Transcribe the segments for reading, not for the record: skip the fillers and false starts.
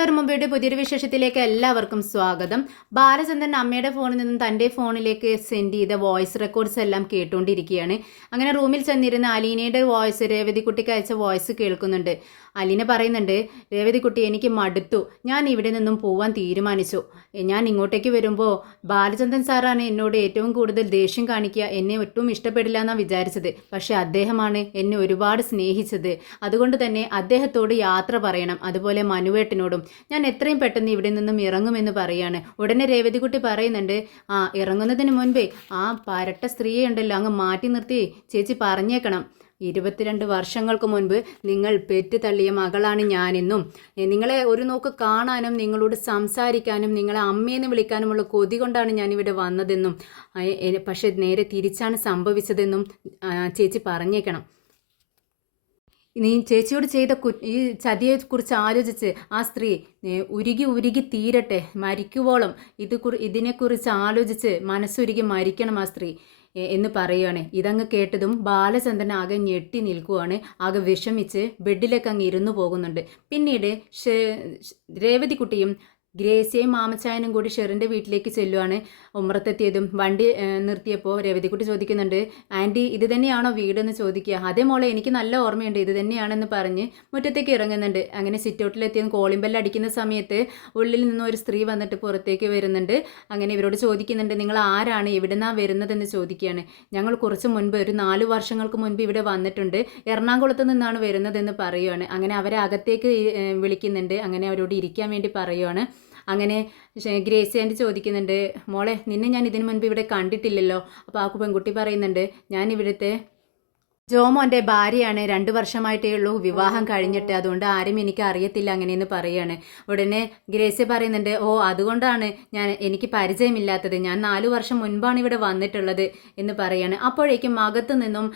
കാണാതൊരു മുമ്പയുടെ പുതിയൊരു വിശേഷത്തിലേക്ക് എല്ലാവർക്കും സ്വാഗതം. ബാലചന്ദ്രൻ അമ്മയുടെ ഫോണിൽ നിന്നും തൻ്റെ ഫോണിലേക്ക് സെൻഡ് ചെയ്ത വോയിസ് റെക്കോർഡ്സ് എല്ലാം കേട്ടുകൊണ്ടിരിക്കുകയാണ്. അങ്ങനെ റൂമിൽ ചെന്നിരുന്ന അലീനയുടെ വോയിസ്, രേവതിക്കുട്ടിക്ക് അയച്ച വോയിസ് കേൾക്കുന്നുണ്ട്. അലീന പറയുന്നുണ്ട്, രേവതിക്കുട്ടി എനിക്ക് മടുത്തു, ഞാൻ ഇവിടെ നിന്നും പോവാൻ തീരുമാനിച്ചു. ഞാൻ ഇങ്ങോട്ടേക്ക് വരുമ്പോൾ ബാലചന്ദ്രൻ സാറാണ് എന്നോട് ഏറ്റവും കൂടുതൽ ദേഷ്യം കാണിക്കുക, എന്നെ ഒട്ടും ഇഷ്ടപ്പെടില്ല എന്നാണ് വിചാരിച്ചത്. പക്ഷേ അദ്ദേഹമാണ് എന്നെ ഒരുപാട് സ്നേഹിച്ചത്. അതുകൊണ്ട് തന്നെ അദ്ദേഹത്തോട് യാത്ര പറയണം. അതുപോലെ മനുവേട്ടനോടും ഞാൻ എത്രയും പെട്ടെന്ന് ഇവിടെ നിന്നും ഇറങ്ങുമെന്ന് പറയാണ്. ഉടനെ രേവതിക്കുട്ടി പറയുന്നുണ്ട്, ഇറങ്ങുന്നതിന് മുൻപേ ആ പരട്ട സ്ത്രീയെ ഉണ്ടല്ലോ അങ്ങ് മാറ്റി നിർത്തി ചേച്ചി പറഞ്ഞേക്കണം. 22 വർഷങ്ങൾക്ക് മുൻപ് നിങ്ങൾ പെറ്റു തള്ളിയ മകളാണ് ഞാനെന്നും നിങ്ങളെ ഒരു നോക്ക് കാണാനും നിങ്ങളോട് സംസാരിക്കാനും നിങ്ങളെ അമ്മയെന്ന് വിളിക്കാനുമുള്ള കൊതി കൊണ്ടാണ് ഞാനിവിടെ വന്നതെന്നും പക്ഷെ നേരെ തിരിച്ചാണ് സംഭവിച്ചതെന്നും ചേച്ചി പറഞ്ഞേക്കണം. നീ ചേച്ചിയോട് ചെയ്ത ഈ ചതിയെക്കുറിച്ച് ആലോചിച്ച് ആ സ്ത്രീ ഉരുകി ഉരുകി തീരട്ടെ, മരിക്കുവോളം ഇതിനെക്കുറിച്ച് ആലോചിച്ച് മനസ്സുരുകി മരിക്കണം ആ സ്ത്രീ എന്ന് പറയുകയാണ്. ഇതങ്ങ് കേട്ടതും ബാലചന്ദ്രൻ ആകെ ഞെട്ടി നിൽക്കുവാണ്. ആകെ വിഷമിച്ച് ബെഡിലേക്ക് അങ്ങ് ഇരുന്നു പോകുന്നുണ്ട്. പിന്നീട് രേവതിക്കുട്ടിയും ഗ്രേസിയും മാമച്ചായനും കൂടി ഷെറിൻ്റെ വീട്ടിലേക്ക് ചെല്ലുവാണ്. ഉമ്മറത്തെത്തിയതും വണ്ടി നിർത്തിയപ്പോൾ രേവതിക്കുട്ടി ചോദിക്കുന്നുണ്ട്, ആൻറ്റി ഇത് തന്നെയാണോ വീടെന്ന് ചോദിക്കുക. അതേ മോളെ, എനിക്ക് നല്ല ഓർമ്മയുണ്ട്, ഇത് തന്നെയാണെന്ന് പറഞ്ഞ് മുറ്റത്തേക്ക് ഇറങ്ങുന്നുണ്ട്. അങ്ങനെ സിറ്റൗട്ടിലെത്തിയതും കോളിംഗ് ബെല്ല് അടിക്കുന്ന സമയത്ത് ഉള്ളിൽ നിന്നും ഒരു സ്ത്രീ വന്നിട്ട് പുറത്തേക്ക് വരുന്നുണ്ട്. അങ്ങനെ ഇവരോട് ചോദിക്കുന്നുണ്ട്, നിങ്ങൾ ആരാണ്, എവിടുന്നാണ് വരുന്നതെന്ന് ചോദിക്കുകയാണ്. ഞങ്ങൾ കുറച്ച് മുൻപ് ഒരു 4 വർഷങ്ങൾക്ക് മുൻപ് ഇവിടെ വന്നിട്ടുണ്ട്, എറണാകുളത്ത് നിന്നാണ് വരുന്നതെന്ന് പറയുകയാണ്. അങ്ങനെ അവരെ അകത്തേക്ക് വിളിക്കുന്നുണ്ട്. അങ്ങനെ അവരോട് ഇരിക്കാൻ വേണ്ടി പറയുകയാണ്. അങ്ങനെ ഗ്രേസി ആൻറ്റി ചോദിക്കുന്നുണ്ട്, മോളെ നിന്നെ ഞാൻ ഇതിനു മുൻപ് ഇവിടെ കണ്ടിട്ടില്ലല്ലോ. അപ്പോൾ ആ പെൺകുട്ടി പറയുന്നുണ്ട്, ഞാൻ ഇവിടുത്തെ ജോമോൻ്റെ ഭാര്യയാണ്, 2 വർഷമായിട്ടേ ഉള്ളൂ വിവാഹം കഴിഞ്ഞിട്ട്, അതുകൊണ്ട് ആരും എനിക്ക് അറിയത്തില്ല അങ്ങനെയെന്ന് പറയുകയാണ്. ഉടനെ ഗ്രേസി പറയുന്നുണ്ട്, അതുകൊണ്ടാണ് എനിക്ക് പരിചയമില്ലാത്തത്, ഞാൻ 4 വർഷം മുൻപാണ് ഇവിടെ വന്നിട്ടുള്ളത് എന്ന് പറയുകയാണ്. അപ്പോഴേക്കും അകത്തു നിന്നും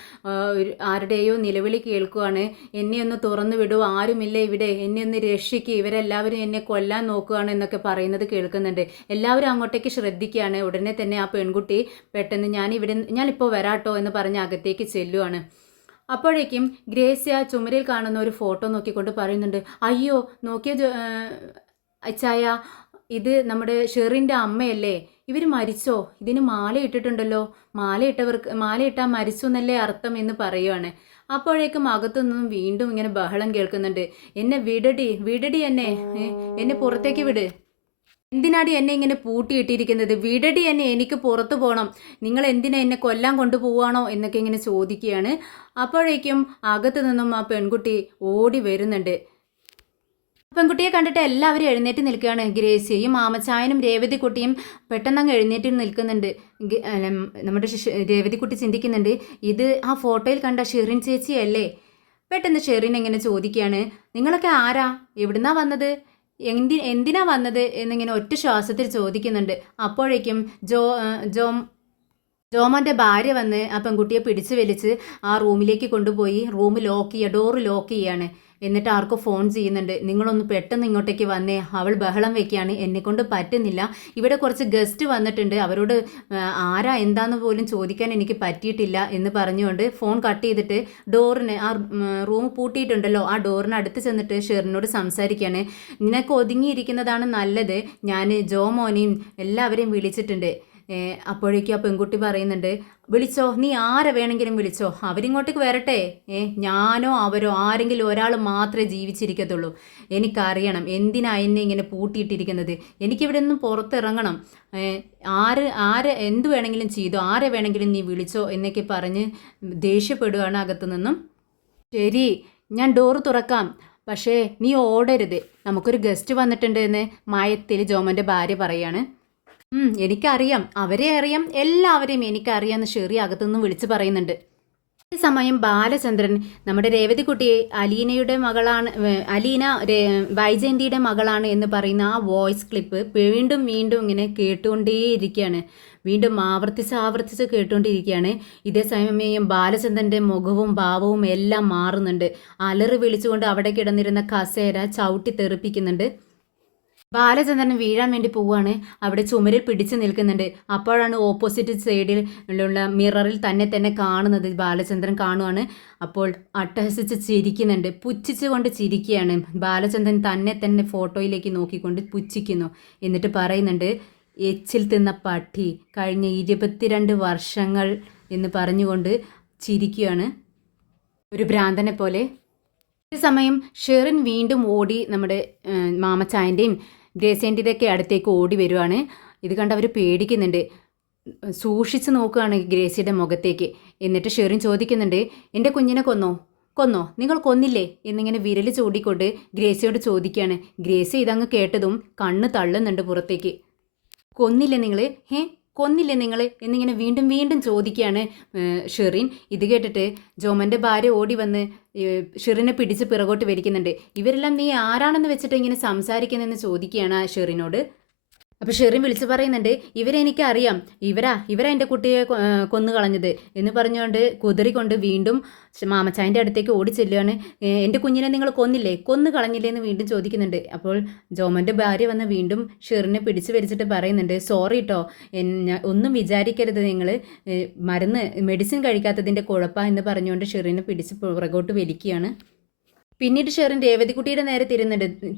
ആരുടെയോ നിലവിളി കേൾക്കുകയാണ്. എന്നെ ഒന്ന് തുറന്നു വിടൂ, ആരുമില്ല ഇവിടെ, എന്നെ ഒന്ന് രക്ഷിക്കുക, ഇവരെല്ലാവരും എന്നെ കൊല്ലാൻ നോക്കുകയാണ് എന്നൊക്കെ പറയുന്നത് കേൾക്കുന്നുണ്ട്. എല്ലാവരും അങ്ങോട്ടേക്ക് ശ്രദ്ധിക്കുകയാണ്. ഉടനെ തന്നെ ആ പെൺകുട്ടി പെട്ടെന്ന് ഞാനിപ്പോൾ വരാട്ടോ എന്ന് പറഞ്ഞ് അകത്തേക്ക് ചെല്ലുവാണ്. അപ്പോഴേക്കും ഗ്രേസ്യ ചുമരിൽ കാണുന്ന ഒരു ഫോട്ടോ നോക്കിക്കൊണ്ട് പറയുന്നുണ്ട്, അയ്യോ നോക്കിയ അച്ചായ, ഇത് നമ്മുടെ ഷെറിൻ്റെ അമ്മയല്ലേ, ഇവർ മരിച്ചോ, ഇതിന് മാല ഇട്ടിട്ടുണ്ടല്ലോ, മാലയിട്ടാൽ മരിച്ചു എന്നല്ലേ അർത്ഥം എന്ന് പറയുവാണ്. അപ്പോഴേക്കും അകത്തു നിന്നും വീണ്ടും ഇങ്ങനെ ബഹളം കേൾക്കുന്നുണ്ട്. എന്നെ വിടടി എന്നെ പുറത്തേക്ക് വിട്, എന്തിനാടി എന്നെ ഇങ്ങനെ പൂട്ടിയിട്ടിരിക്കുന്നത്, വിടടി എന്നെ, എനിക്ക് പുറത്തു പോകണം, നിങ്ങൾ എന്തിനാ എന്നെ കൊല്ലാൻ കൊണ്ടുപോവാണോ എന്നൊക്കെ ഇങ്ങനെ ചോദിക്കുകയാണ്. അപ്പോഴേക്കും അകത്തു നിന്നും ആ പെൺകുട്ടി ഓടി വരുന്നുണ്ട്. പെൺകുട്ടിയെ കണ്ടിട്ട് എല്ലാവരും എഴുന്നേറ്റ് നിൽക്കുകയാണ്. ഗ്രേസിയും മാമച്ചായനും രേവതിക്കുട്ടിയും പെട്ടെന്നങ്ങ് എഴുന്നേറ്റ് നിൽക്കുന്നുണ്ട്. നമ്മുടെ രേവതിക്കുട്ടി ചിന്തിക്കുന്നുണ്ട്, ഇത് ആ ഫോട്ടോയിൽ കണ്ട ഷെറിൻ ചേച്ചിയല്ലേ. പെട്ടെന്ന് ഷെറിൻ എങ്ങനെ ചോദിക്കുകയാണ്, നിങ്ങളൊക്കെ ആരാ, എവിടുന്നാ വന്നത്, എന്തിനാ വന്നത് എന്നിങ്ങനെ ഒറ്റ ശ്വാസത്തിൽ ചോദിക്കുന്നുണ്ട്. അപ്പോഴേക്കും ജോമോൻ്റെ ഭാര്യ വന്ന് ആ പെൺകുട്ടിയെ പിടിച്ചു വലിച്ച് ആ റൂമിലേക്ക് കൊണ്ടുപോയി ഡോറ് ലോക്ക് ചെയ്യാണ്. എന്നിട്ട് ആർക്കോ ഫോൺ ചെയ്യുന്നുണ്ട്, നിങ്ങളൊന്ന് പെട്ടെന്ന് ഇങ്ങോട്ടേക്ക് വന്നേ, അവൾ ബഹളം വെക്കുകയാണ്, എന്നെക്കൊണ്ട് പറ്റുന്നില്ല, ഇവിടെ കുറച്ച് ഗസ്റ്റ് വന്നിട്ടുണ്ട്, അവരോട് ആരാ എന്താന്ന് പോലും ചോദിക്കാൻ എനിക്ക് പറ്റിയിട്ടില്ല എന്ന് പറഞ്ഞുകൊണ്ട് ഫോൺ കട്ട് ചെയ്തിട്ട് ഡോറിന് ആ റൂം പൂട്ടിയിട്ടുണ്ടല്ലോ ആ ഡോറിന് അടുത്ത് ചെന്നിട്ട് ഷെറിനോട് സംസാരിക്കുകയാണ്. നിനക്ക് ഒതുങ്ങിയിരിക്കുന്നതാണ് നല്ലത്, ഞാൻ ജോമോനെയും എല്ലാവരെയും വിളിച്ചിട്ടുണ്ട്. അപ്പോഴേക്കും ആ പെൺകുട്ടി പറയുന്നുണ്ട്, വിളിച്ചോ, നീ ആരെ വേണമെങ്കിലും വിളിച്ചോ, അവരിങ്ങോട്ടേക്ക് വരട്ടെ, ഞാനോ അവരോ ആരെങ്കിലും ഒരാൾ മാത്രമേ ജീവിച്ചിരിക്കത്തുള്ളൂ, എനിക്കറിയണം എന്തിനാ എന്നെ ഇങ്ങനെ പൂട്ടിയിട്ടിരിക്കുന്നത്, എനിക്കിവിടെ നിന്നും പുറത്തിറങ്ങണം, ആര് എന്ത് വേണമെങ്കിലും ചെയ്തോ, ആരെ വേണമെങ്കിലും നീ വിളിച്ചോ എന്നൊക്കെ പറഞ്ഞ് ദേഷ്യപ്പെടുകയാണ് അകത്തു നിന്നും. ശരി, ഞാൻ ഡോറ് തുറക്കാം, പക്ഷേ നീ ഓടരുത്, നമുക്കൊരു ഗസ്റ്റ് വന്നിട്ടുണ്ട് എന്ന് മയത്തിൽ ജോമൻ്റെ ഭാര്യ പറയാണ്. എനിക്കറിയാം, അവരെ അറിയാം, എല്ലാവരെയും എനിക്കറിയാമെന്ന് ഷെറി അകത്തുനിന്നും വിളിച്ചു പറയുന്നുണ്ട്. ഈ സമയം ബാലചന്ദ്രൻ നമ്മുടെ രേവതിക്കുട്ടി അലീനയുടെ മകളാണ്, അലീന വൈജയന്തിയുടെ മകളാണ് എന്ന് പറയുന്ന ആ വോയിസ് ക്ലിപ്പ് വീണ്ടും വീണ്ടും ഇങ്ങനെ കേട്ടുകൊണ്ടേയിരിക്കുകയാണ്. വീണ്ടും ആവർത്തിച്ച് കേട്ടുകൊണ്ടിരിക്കുകയാണ്. ഇതേ സമയം ബാലചന്ദ്രൻ്റെ മുഖവും ഭാവവും എല്ലാം മാറുന്നുണ്ട്. അലറി വിളിച്ചുകൊണ്ട് അവിടെ കിടന്നിരുന്ന കസേര ചവിട്ടി തെറിപ്പിക്കുന്നുണ്ട്. ബാലചന്ദ്രൻ വീഴാൻ വേണ്ടി പോവുകയാണ്. അവിടെ ചുമരിൽ പിടിച്ചു നിൽക്കുന്നുണ്ട്. അപ്പോഴാണ് ഓപ്പോസിറ്റ് സൈഡിൽ ഉള്ള മിററിൽ തന്നെ കാണുന്നത്. ബാലചന്ദ്രൻ കാണുവാണ്. അപ്പോൾ അട്ടഹസിച്ച് ചിരിക്കുന്നുണ്ട്. പുച്ഛിച്ചുകൊണ്ട് ചിരിക്കുകയാണ്. ബാലചന്ദ്രൻ തന്നെ ഫോട്ടോയിലേക്ക് നോക്കിക്കൊണ്ട് പുച്ഛിക്കുന്നു. എന്നിട്ട് പറയുന്നുണ്ട്, എച്ചിൽ തിന്ന പട്ടി കഴിഞ്ഞ 22 വർഷങ്ങൾ എന്ന് പറഞ്ഞുകൊണ്ട് ചിരിക്കുകയാണ്, ഒരു ഭ്രാന്തനെ പോലെ. ഈ സമയം ഷെറിൻ വീണ്ടും ഓടി നമ്മുടെ മാമച്ചായൻ്റെയും ഗ്രേസിൻ്റെയൊക്കെ അടുത്തേക്ക് ഓടി വരുവാണ്. ഇത് കണ്ട് അവർ പേടിക്കുന്നുണ്ട്. സൂക്ഷിച്ച് നോക്കുകയാണ് ഗ്രേസിയുടെ മുഖത്തേക്ക്. എന്നിട്ട് ഷെറിൻ ചോദിക്കുന്നുണ്ട്, എൻ്റെ കുഞ്ഞിനെ കൊന്നോ നിങ്ങൾ കൊന്നില്ലേ എന്നിങ്ങനെ വിരൽ ചൂണ്ടിക്കൊണ്ട് ഗ്രേസിയോട് ചോദിക്കുകയാണ്. ഗ്രേസി ഇതങ്ങ് കേട്ടതും കണ്ണ് തള്ളുന്നുണ്ട് പുറത്തേക്ക്. കൊന്നില്ലേ നിങ്ങൾ എന്നിങ്ങനെ വീണ്ടും ചോദിക്കുകയാണ് ഷെറിൻ. ഇത് കേട്ടിട്ട് ജോമൻ്റെ ഭാര്യ ഓടി വന്ന് ഷെറിനെ പിടിച്ച് പിറകോട്ട് വലിക്കുന്നുണ്ട്. ഇവരെല്ലാം നീ ആരാണെന്ന് വെച്ചിട്ട് ഇങ്ങനെ സംസാരിക്കുന്നതെന്ന് ചോദിക്കുകയാണ് ആ ഷെറിനോട്. അപ്പോൾ ഷെറിൻ വിളിച്ചു പറയുന്നുണ്ട്, ഇവരെനിക്കറിയാം, ഇവരാ എൻ്റെ കുട്ടിയെ കൊന്നു കളഞ്ഞത് എന്ന് പറഞ്ഞുകൊണ്ട് കുതിറിക്കൊണ്ട് വീണ്ടും മാമച്ചായൻ്റെ അടുത്തേക്ക് ഓടി ചെല്ലുകയാണ്. എൻ്റെ കുഞ്ഞിനെ നിങ്ങൾ കൊന്നു കളഞ്ഞില്ലേ എന്ന് വീണ്ടും ചോദിക്കുന്നുണ്ട്. അപ്പോൾ ജോമൻ്റെ ഭാര്യ വന്ന് വീണ്ടും ഷെറിനെ പിടിച്ചു വലിച്ചിട്ട് പറയുന്നുണ്ട്, സോറി കേട്ടോ, ഒന്നും വിചാരിക്കരുത്, നിങ്ങൾ മെഡിസിൻ കഴിക്കാത്തതിൻ്റെ കുഴപ്പമാണ് എന്ന് പറഞ്ഞുകൊണ്ട് ഷെറിനെ പിടിച്ച് പുറകോട്ട് വലിക്കുകയാണ്. പിന്നീട് ഷെറിൻ രേവതിക്കുട്ടിയുടെ നേരെ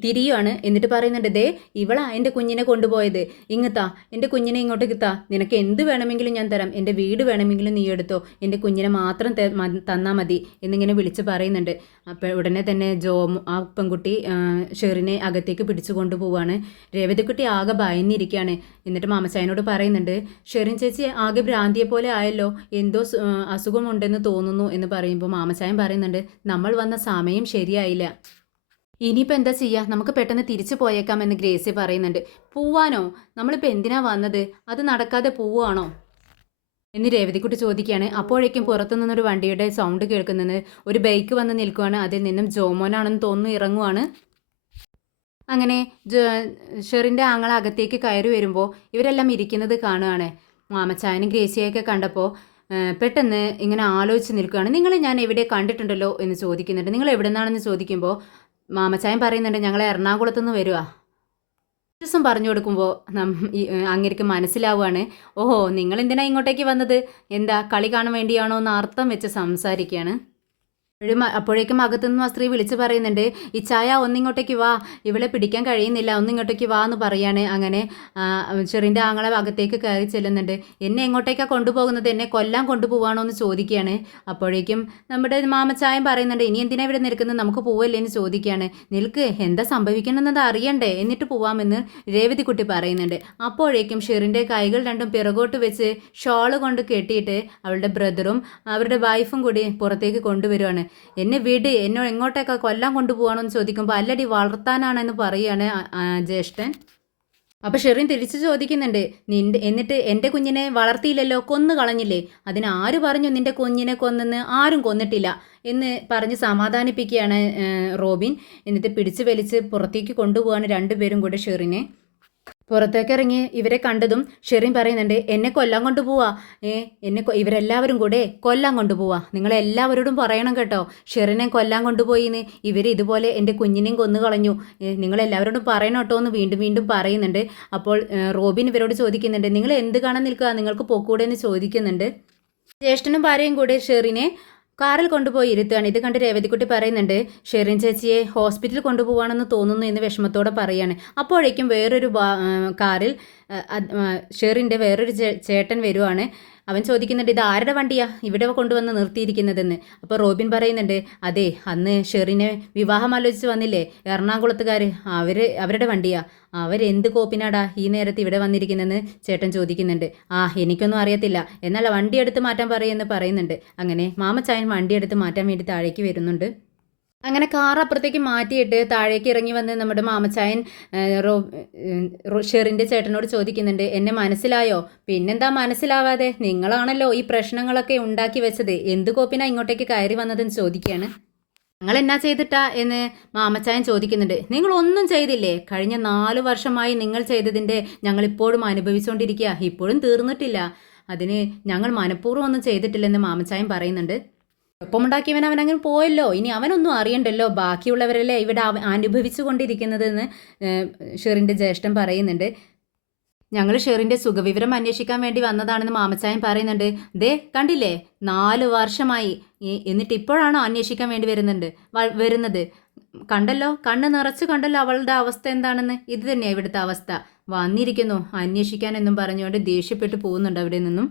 തിരിയുവാണ്. എന്നിട്ട് പറയുന്നുണ്ട്, ദേ ഇവളാ എൻ്റെ കുഞ്ഞിനെ കൊണ്ടുപോയത്, ഇങ്ങത്താ എൻ്റെ കുഞ്ഞിനെ ഇങ്ങോട്ടേക്ക് താ, നിനക്ക് എന്ത് വേണമെങ്കിലും ഞാൻ തരാം, എൻ്റെ വീട് വേണമെങ്കിലും നീ എടുത്തോ, എൻ്റെ കുഞ്ഞിനെ മാത്രം തന്നാൽ മതി എന്നിങ്ങനെ വിളിച്ച് പറയുന്നുണ്ട്. അപ്പോൾ ഉടനെ തന്നെ ആ പെൺകുട്ടി ഷെറിനെ അകത്തേക്ക് പിടിച്ചു കൊണ്ടുപോവാണ്. രേവതിക്കുട്ടി ആകെ ഭയന്നിരിക്കുകയാണ്. എന്നിട്ട് മാമച്ചായനോട് പറയുന്നുണ്ട്, ഷെറിൻ ചേച്ചി ആകെ ഭ്രാന്തിയെ പോലെ ആയല്ലോ, എന്തോ അസുഖമുണ്ടെന്ന് തോന്നുന്നു എന്ന് പറയുമ്പോൾ മാമച്ചായൻ പറയുന്നുണ്ട്, നമ്മൾ വന്ന സമയം ശരിയായില്ല, ഇനിയിപ്പോൾ എന്താ ചെയ്യുക, നമുക്ക് പെട്ടെന്ന് തിരിച്ചു പോയേക്കാമെന്ന് ഗ്രേസി പറയുന്നുണ്ട്. പോവാനോ? നമ്മളിപ്പോൾ എന്തിനാ വന്നത്, അത് നടക്കാതെ പോവുകയാണോ എന്ന് രേവതിക്കുട്ടി ചോദിക്കുകയാണ്. അപ്പോഴേക്കും പുറത്തു നിന്നൊരു വണ്ടിയുടെ സൗണ്ട് കേൾക്കുന്നത്, ഒരു ബൈക്ക് വന്ന് നിൽക്കുവാണ്. അതിൽ നിന്നും ജോമോനാണെന്ന് തോന്നുന്നു ഇറങ്ങുവാണ്. അങ്ങനെ ഷെറിൻ്റെ ആങ്ങള അകത്തേക്ക് കയറി വരുമ്പോൾ ഇവരെല്ലാം ഇരിക്കുന്നത് കാണുകയാണ്. മാമച്ചായനും ഗ്രേസിയൊക്കെ കണ്ടപ്പോൾ പെട്ടെന്ന് ഇങ്ങനെ ആലോചിച്ച് നിൽക്കുകയാണ്. നിങ്ങളെ ഞാൻ എവിടെ കണ്ടിട്ടുണ്ടല്ലോ എന്ന് ചോദിക്കുന്നുണ്ട്. നിങ്ങൾ എവിടെ നിന്നാണെന്ന് ചോദിക്കുമ്പോൾ മാമച്ചായൻ പറയുന്നുണ്ട്, ഞങ്ങൾ എറണാകുളത്തു നിന്ന് വരുവാ. ദിവസം പറഞ്ഞു കൊടുക്കുമ്പോൾ അങ്ങേർക്ക് മനസ്സിലാവുകയാണ്, ഓഹോ നിങ്ങൾ എന്തിനാ ഇങ്ങോട്ടേക്ക് വന്നത്, എന്താ കളി കാണാൻ വേണ്ടിയാണോ എന്ന് അർത്ഥം വെച്ച് സംസാരിക്കുകയാണ്. അപ്പോഴേക്കും അകത്തുനിന്ന് ആ സ്ത്രീ വിളിച്ച് പറയുന്നുണ്ട്, ഈ ചായ ഒന്നിങ്ങോട്ടേക്ക് വാ, ഇവളെ പിടിക്കാൻ കഴിയുന്നില്ല, ഒന്നിങ്ങോട്ടേക്ക് വാ എന്ന് പറയാണ്. അങ്ങനെ ഷെറിൻ്റെ ആങ്ങളെ അകത്തേക്ക് കയറി ചെല്ലുന്നുണ്ട്. എന്നെ എങ്ങോട്ടേക്കാണ് കൊണ്ടുപോകുന്നത്, എന്നെ കൊല്ലാൻ കൊണ്ടുപോവാണോ എന്ന് ചോദിക്കുകയാണ്. അപ്പോഴേക്കും നമ്മുടെ മാമച്ചായൻ പറയുന്നുണ്ട്, ഇനി എന്തിനാ ഇവിടെ നിൽക്കുന്നത്, നമുക്ക് പോവല്ലേ എന്ന് ചോദിക്കുകയാണ്. നിൽക്ക്, എന്താ സംഭവിക്കണമെന്നത് അറിയണ്ടേ, എന്നിട്ട് പോവാമെന്ന് രേവതിക്കുട്ടി പറയുന്നുണ്ട്. അപ്പോഴേക്കും ഷെറിൻ്റെ കൈകൾ രണ്ടും പിറകോട്ട് വെച്ച് ഷോള് കൊണ്ട് കെട്ടിയിട്ട് അവളുടെ ബ്രദറും അവരുടെ വൈഫും കൂടി പുറത്തേക്ക് കൊണ്ടുവരുവാണ്. എന്നെ വിട്, എന്നോട് എങ്ങോട്ടേക്കാ കൊല്ലാൻ കൊണ്ടുപോകണോ എന്ന് ചോദിക്കുമ്പോൾ അല്ലടി വളർത്താനാണെന്ന് പറയുകയാണ് ജ്യേഷ്ഠൻ. അപ്പോൾ ഷെറിൻ തിരിച്ചു ചോദിക്കുന്നുണ്ട്, എന്നിട്ട് എൻ്റെ കുഞ്ഞിനെ വളർത്തിയില്ലല്ലോ, കൊന്നു കളഞ്ഞില്ലേ, അതിന് ആര് പറഞ്ഞു നിൻ്റെ കുഞ്ഞിനെ കൊന്നെന്ന്, ആരും കൊന്നിട്ടില്ല എന്ന് പറഞ്ഞ് സമാധാനിപ്പിക്കുകയാണ് റോബിൻ. എന്നിട്ട് പിടിച്ചു വലിച്ച് പുറത്തേക്ക് കൊണ്ടുപോവാണ് രണ്ടുപേരും കൂടെ ഷെറിനെ. പുറത്തേക്ക് ഇറങ്ങി ഇവരെ കണ്ടതും ഷെറിൻ പറയുന്നുണ്ട്, എന്നെ കൊല്ലാൻ കൊണ്ടുപോവാ, ഇവരെല്ലാവരും കൂടെ കൊല്ലാൻ കൊണ്ടുപോവാ, നിങ്ങളെല്ലാവരോടും പറയണം കേട്ടോ, ഷെറിനെ കൊല്ലാൻ കൊണ്ടുപോയിന്ന്, ഇവർ ഇതുപോലെ എൻ്റെ കുഞ്ഞിനെയും കൊന്നു കളഞ്ഞു, നിങ്ങളെല്ലാവരോടും പറയണം കേട്ടോ എന്ന് വീണ്ടും പറയുന്നുണ്ട്. അപ്പോൾ റോബിൻ ഇവരോട് ചോദിക്കുന്നുണ്ട്, നിങ്ങൾ എന്ത് കാണാൻ നിൽക്കുക, നിങ്ങൾക്ക് പോക്കൂടെ എന്ന് ചോദിക്കുന്നുണ്ട്. ജ്യേഷ്ഠനും ഭാര്യയും കൂടെ ഷെറിനെ കാറിൽ കൊണ്ടുപോയി ഇരുത്തുകയാണ്. ഇത് കണ്ട് രേവതിക്കുട്ടി പറയുന്നുണ്ട്, ഷെറിൻ ചേച്ചിയെ ഹോസ്പിറ്റലിൽ കൊണ്ടുപോവാണെന്ന് തോന്നുന്നു എന്ന് വിഷമത്തോടെ പറയാണ്. അപ്പോഴേക്കും വേറൊരു കാറിൽ ഷെറിൻ്റെ വേറൊരു ചേട്ടൻ വരുവാണ്. അവൻ ചോദിക്കുന്നുണ്ട്, ഇത് ആരുടെ വണ്ടിയാ ഇവിടെ കൊണ്ടുവന്ന് നിർത്തിയിരിക്കുന്നതെന്ന്. അപ്പോൾ റോബിൻ പറയുന്നുണ്ട്, അതെ അന്ന് ഷെറിനെ വിവാഹം ആലോചിച്ച് വന്നില്ലേ എറണാകുളത്തുകാർ, അവരുടെ വണ്ടിയാ, അവരെന്ത് കോപ്പിനാടാ ഈ നേരത്ത് ഇവിടെ വന്നിരിക്കുന്നതെന്ന് ചേട്ടൻ ചോദിക്കുന്നുണ്ട്. എനിക്കൊന്നും അറിയത്തില്ല, എന്നാൽ വണ്ടി എടുത്ത് മാറ്റാൻ പറയുമെന്ന് പറയുന്നുണ്ട്. അങ്ങനെ മാമച്ചായൻ വണ്ടി എടുത്ത് മാറ്റാൻ വേണ്ടി താഴേക്ക് വരുന്നുണ്ട്. അങ്ങനെ കാർ അപ്പുറത്തേക്ക് മാറ്റിയിട്ട് താഴേക്ക് ഇറങ്ങി വന്ന് നമ്മുടെ മാമച്ചായൻ ഷെറിൻ്റെ ചേട്ടനോട് ചോദിക്കുന്നുണ്ട്, എന്നെ മനസ്സിലായോ? പിന്നെന്താ മനസ്സിലാവാതെ, നിങ്ങളാണല്ലോ ഈ പ്രശ്നങ്ങളൊക്കെ ഉണ്ടാക്കി വെച്ചത്, എന്ത് കോപ്പിനാ ഇങ്ങോട്ടേക്ക് കയറി വന്നതെന്ന് ചോദിക്കുകയാണ്. ഞങ്ങൾ എന്നാ ചെയ്തിട്ടാ എന്ന് മാമച്ചായൻ ചോദിക്കുന്നുണ്ട്. നിങ്ങളൊന്നും ചെയ്തില്ലേ, കഴിഞ്ഞ 4 വർഷമായി നിങ്ങൾ ചെയ്തതിൻ്റെ ഞങ്ങളിപ്പോഴും അനുഭവിച്ചുകൊണ്ടിരിക്കുക, ഇപ്പോഴും തീർന്നിട്ടില്ല, അതിന് ഞങ്ങൾ മനഃപൂർവ്വം ഒന്നും ചെയ്തിട്ടില്ലെന്ന് മാമച്ചായൻ പറയുന്നുണ്ട്. ഒപ്പമുണ്ടാക്കിയവൻ അവനങ്ങനെ പോയല്ലോ. ഇനി അവനൊന്നും അറിയണ്ടല്ലോ. ബാക്കിയുള്ളവരല്ലേ ഇവിടെ അനുഭവിച്ചു കൊണ്ടിരിക്കുന്നതെന്ന് ഷെറിൻ്റെ ജ്യേഷ്ഠൻ പറയുന്നുണ്ട്. ഞങ്ങൾ ഷെറിൻ്റെ സുഖവിവരം അന്വേഷിക്കാൻ വേണ്ടി വന്നതാണെന്ന് മാമച്ചായൻ പറയുന്നുണ്ട്. ദേ കണ്ടില്ലേ, 4 വർഷമായി എന്നിട്ട് ഇപ്പോഴാണോ അന്വേഷിക്കാൻ വേണ്ടി വരുന്നത്. കണ്ടല്ലോ, കണ്ണ് നിറച്ച് കണ്ടല്ലോ അവളുടെ അവസ്ഥ എന്താണെന്ന്. ഇത് തന്നെയാണ് ഇവിടുത്തെ അവസ്ഥ. വന്നിരിക്കുന്നു അന്വേഷിക്കാനെന്നും പറഞ്ഞുകൊണ്ട് ദേഷ്യപ്പെട്ടു പോകുന്നുണ്ട് അവിടെ നിന്നും.